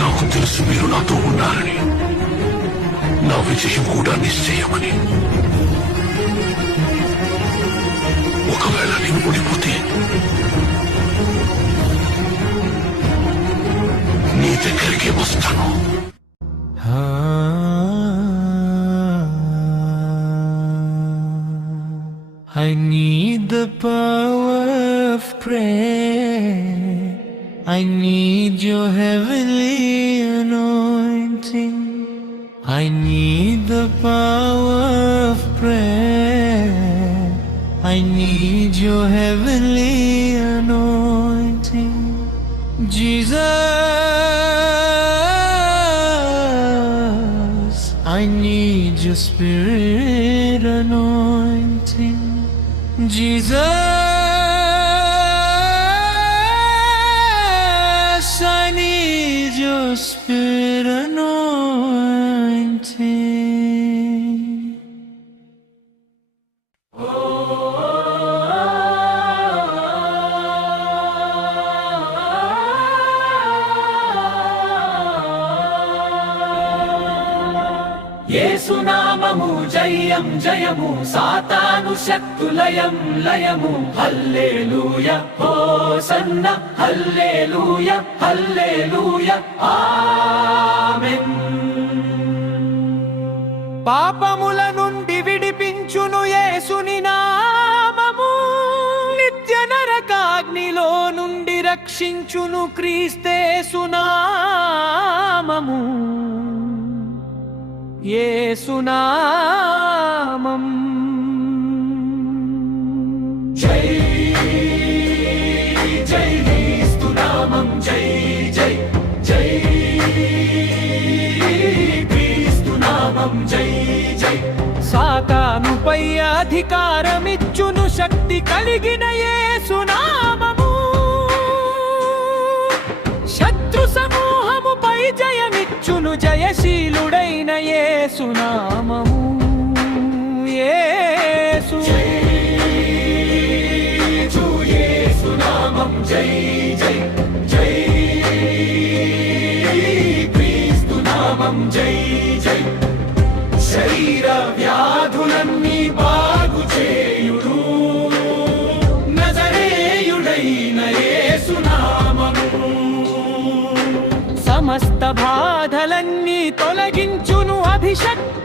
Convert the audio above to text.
నాకు తెలుసు మీరు నాతో ఉన్నారని, నా విజయం కూడా నిశ్చయమని. ఒకవేళ నేను ఓడిపోతే నీ దగ్గరికి వస్తాను. I need the power of prayer. I need your heavenly anointing. I need the power of prayer. I need your heavenly anointing. Jesus, I need your spirit anointing. Jesus, I need your spirit anointing. యేసునామము జయం జయము, సాతాను శక్తులయం లయము. హల్లెలూయా hosanna, హల్లెలూయా హల్లెలూయా ఆమేన్. పాపముల నుండి విడిపించును యేసుని నామము, నిత్య నరకాగ్నిలో నుండి రక్షించును క్రీస్తేసు నామము. యేసునామం. జై జై క్రీస్తునామం, జై జై జై క్రీస్తునామం, జై జై. సాతానుపై అధికారమిచ్చును శక్తి కలిగిన యేసునామము, శత్రు సమూహముపై జయమిచ్చును జయశీలుడైన యేసునామము. యేసు యేసునామం, జై జై జై క్రీస్తునామం, జై జై. శరీర వ్యాధులన్నీ బాగు చేయును నజరేయుడైన యేసునామము. సమస్త బాధలన్నీ తొలగించును అభిషక్తి